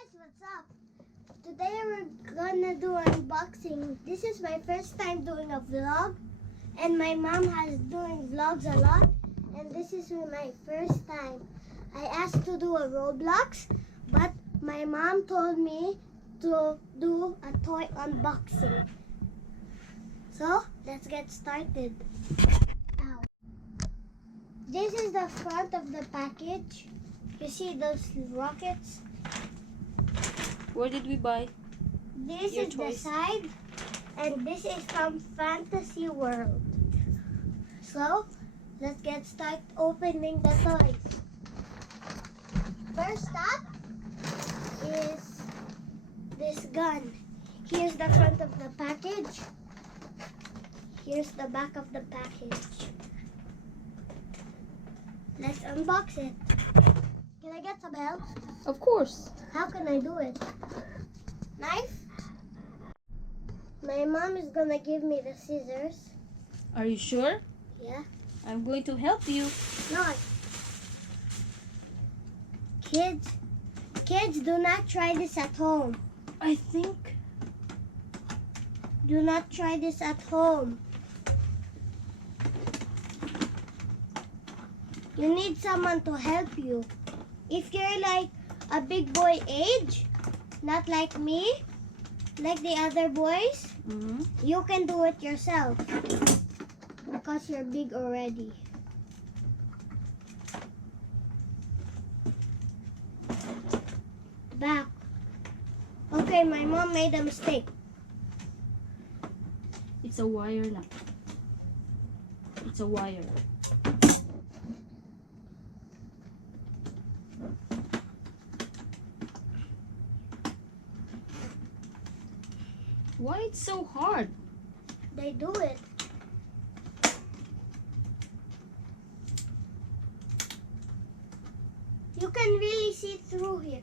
guys, what's up? Today we're gonna do unboxing. This is my first time doing a vlog, and my mom has doing vlogs a lot, and this is my first time. I asked to do a Roblox, but my mom told me to do a toy unboxing. So let's get started. Ow. This is the front of the package. You see those rockets? Where did we buy? This Your is toys? the side, and this is from Fantasy World. So, let's get started opening the toys. First up is this gun. Here's the front of the package. Here's the back of the package. Let's unbox it. Can I get some help? Of course. How can I do it? Knife? My mom is gonna give me the scissors. Are you sure? Yeah. I'm going to help you. No. Kids, do not try this at home. I think. Do not try this at home. You need someone to help you. If you're like a big boy age, not like me, like the other boys, you can do it yourself because you're big already. Back. Okay, my mom made a mistake. It's a wire now. It's a wire. Why it's so hard? They do it. You can really see through here,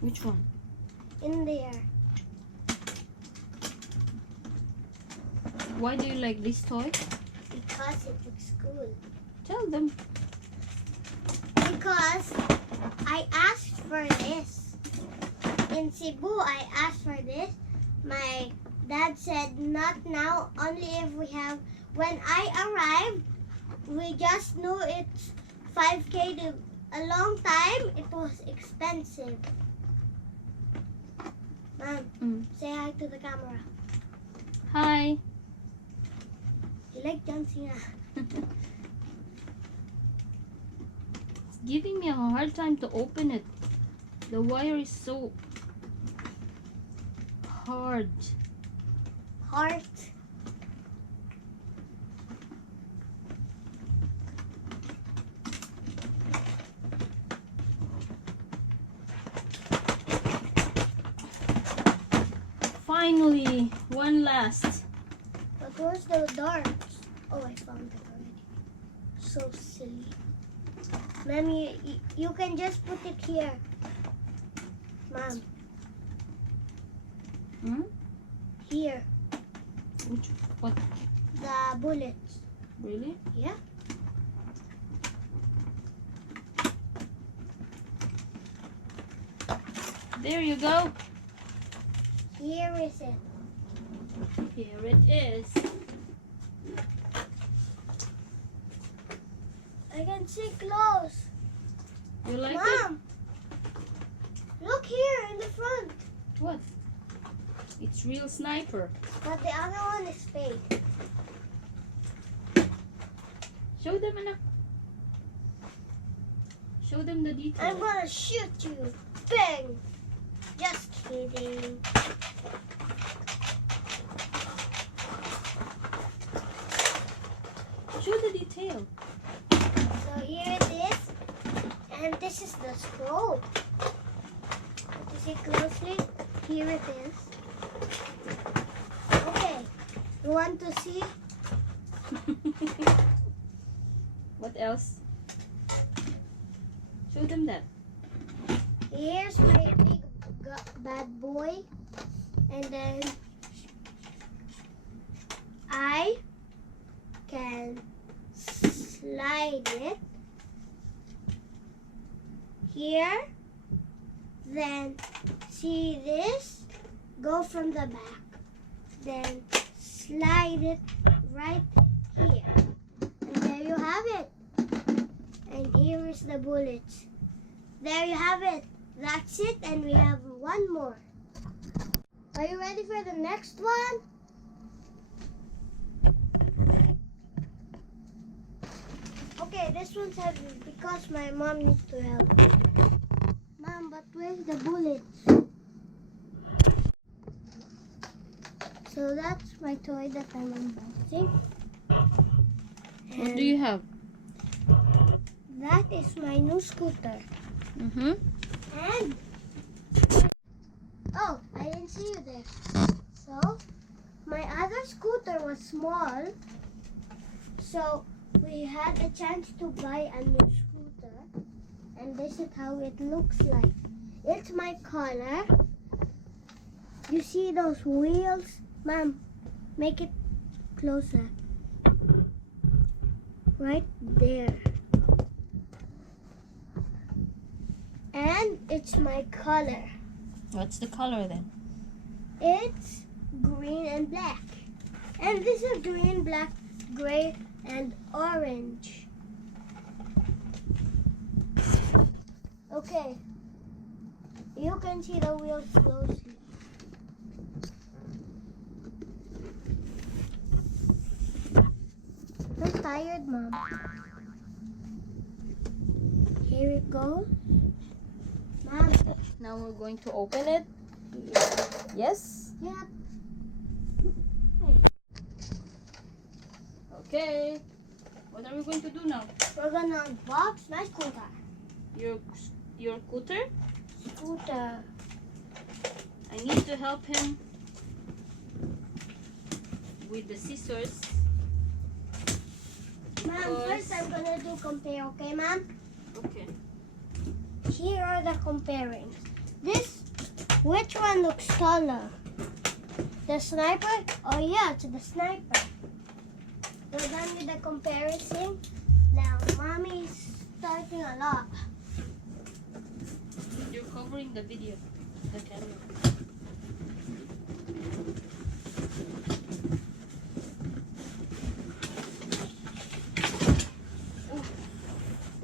Which one? in there. Why do you like this toy? Because it looks cool. Tell them. Because I asked for this. In Cebu, I asked for this. My dad said, not now, only if we have. When I arrived, we just knew it's 5K. A long time, it was expensive. Mom, say hi to the camera. Hi. You like John Cena? It's giving me a hard time to open it. The wire is so hard. Heart. Finally, one last. But where's the darts? Oh, I found it already. So silly. Mom, you can just put it here. Mom, here. What? The bullets. Really? Yeah. There you go. Here is it. Here it is. I can see close. You like Mom, look here in the front. it? What? It's real sniper. But the other one is fake. Show them, anak. Show them the detail. I'm gonna shoot you. Bang. Just kidding. Show the detail. So here it is, and this is the scroll. If you see closely, here it is. Okay, you want to see? What else? Show them that. Here's my big bad boy, and then I can slide it here. Then see this? Go from the back. Then slide it right here. And there you have it. And here is the bullets. There you have it. That's it, and we have one more. Are you ready for the next one? Okay, this one's heavy because my mom needs to help. Mom, but where's the bullets? So that's my toy that I'm unboxing. What do you have? That is my new scooter. Mm-hmm. And oh, I didn't see you there. So my other scooter was small, so we had a chance to buy a new scooter, and this is how it looks like. It's my color. You see those wheels? Mom, make it closer. Right there. And it's my color. What's the color then? It's green and black. And this is green, black, gray, and orange. Okay. You can see the wheels closely. I'm tired, Mom. Here it goes. Mom. Now we're going to open it. Yes? Yep. Okay. What are we going to do now? We're gonna unbox my scooter. Your scooter? Scooter. I need to help him with the scissors. Mom, first I'm gonna do compare, okay, Mom? Okay. Here are the comparing. Which one looks taller? The sniper? Oh yeah, it's the sniper. We're done with the comparison. Now, Mommy's starting a lot. You're covering the video, the camera.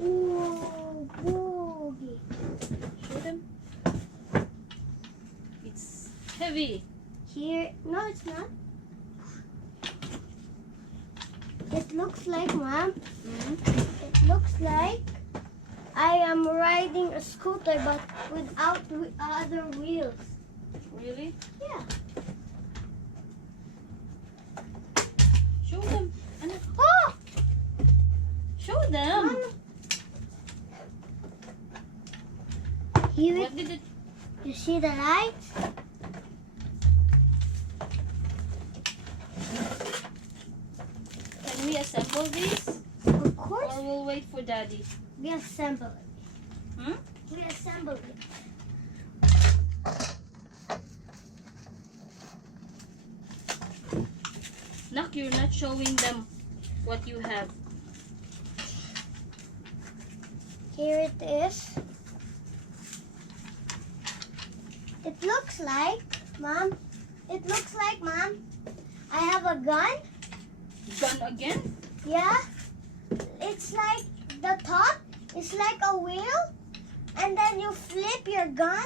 Ooh, boogie. Show them. It's heavy. Here, no, it's not. It looks like, Mom, it looks like I am riding a scooter but without other wheels. Really? Yeah. Show them. Oh! Show them. Mom. Here What did it? you see the lights? Can we assemble this? Of course, Or we'll wait for Daddy? we assemble it. Hmm? We assemble it. Look, you're not showing them what you have. Here it is. It looks like, Mom, I have a gun. Gun again? Yeah. It's like the top is like a wheel, and then you flip your gun,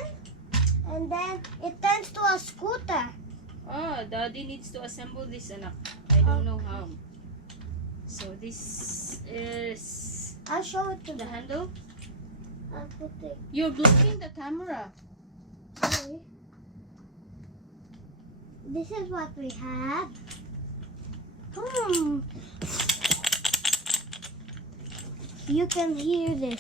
and then it turns to a scooter. Ah, Daddy needs to assemble this, anak. I don't know how. So this is I'll show it to the them. handle. I'll put it. You're blocking the camera. Okay. This is what we have. You can hear this.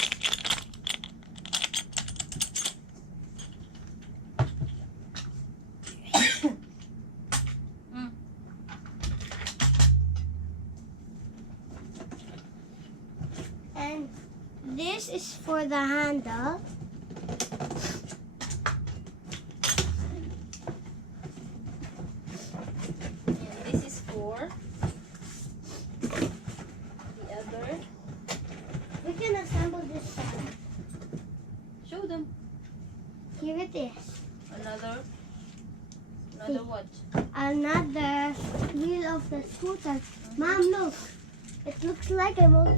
And this is for the handle. And this is for the other. We can assemble this side. Show them. Here it is. Another what? Another wheel of the scooter. Mom, look. It looks like I'm like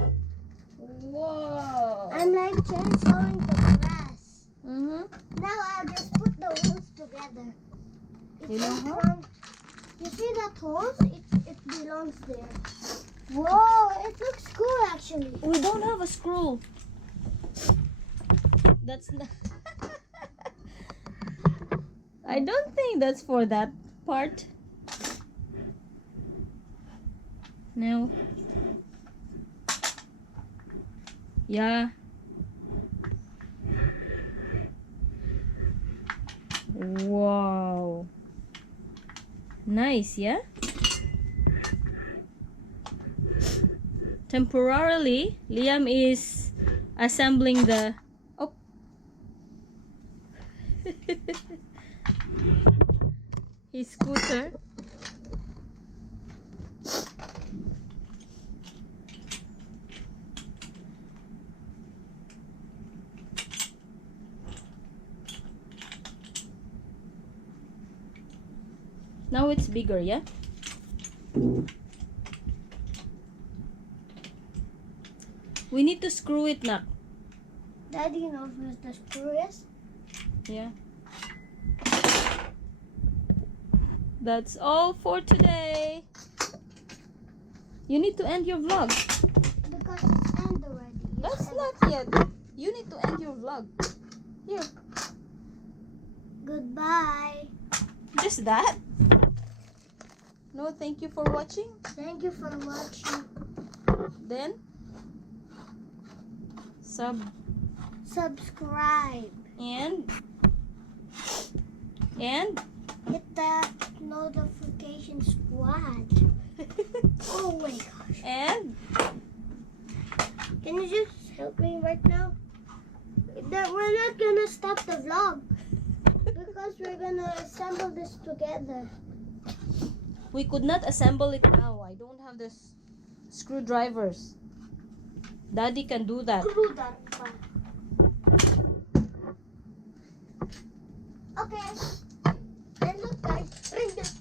Whoa. chainsawing the grass. Mm-hmm. Now I'll just put the wheels together. You know how? You see that holes? It belongs there. Whoa, it looks cool actually. We don't have a screw. That's not. I don't think that's for that part. No. Yeah. Wow. Nice, yeah? Temporarily, Liam is assembling the... Oh. His scooter. Now it's bigger, yeah? We need to screw it, Nak. Daddy knows where the screw is. Yeah. That's all for today. You need to end your vlog. Because it's end already. That's not yet. You need to end your vlog. Here. Goodbye. Just that? No, thank you for watching. Thank you for watching. Then Subscribe. and Hit the notification squad. Oh my gosh. and Can you just help me right now? That we're not gonna stop the vlog because we're gonna assemble this together. we could not assemble it now. I don't have the screwdrivers. Daddy can do that. Screw that pa. Okay. And look guys, bring that.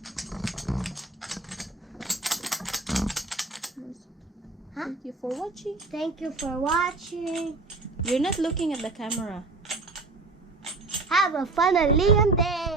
Huh? Thank you for watching. Thank you for watching. You're not looking at the camera. Have a fun and Liam day.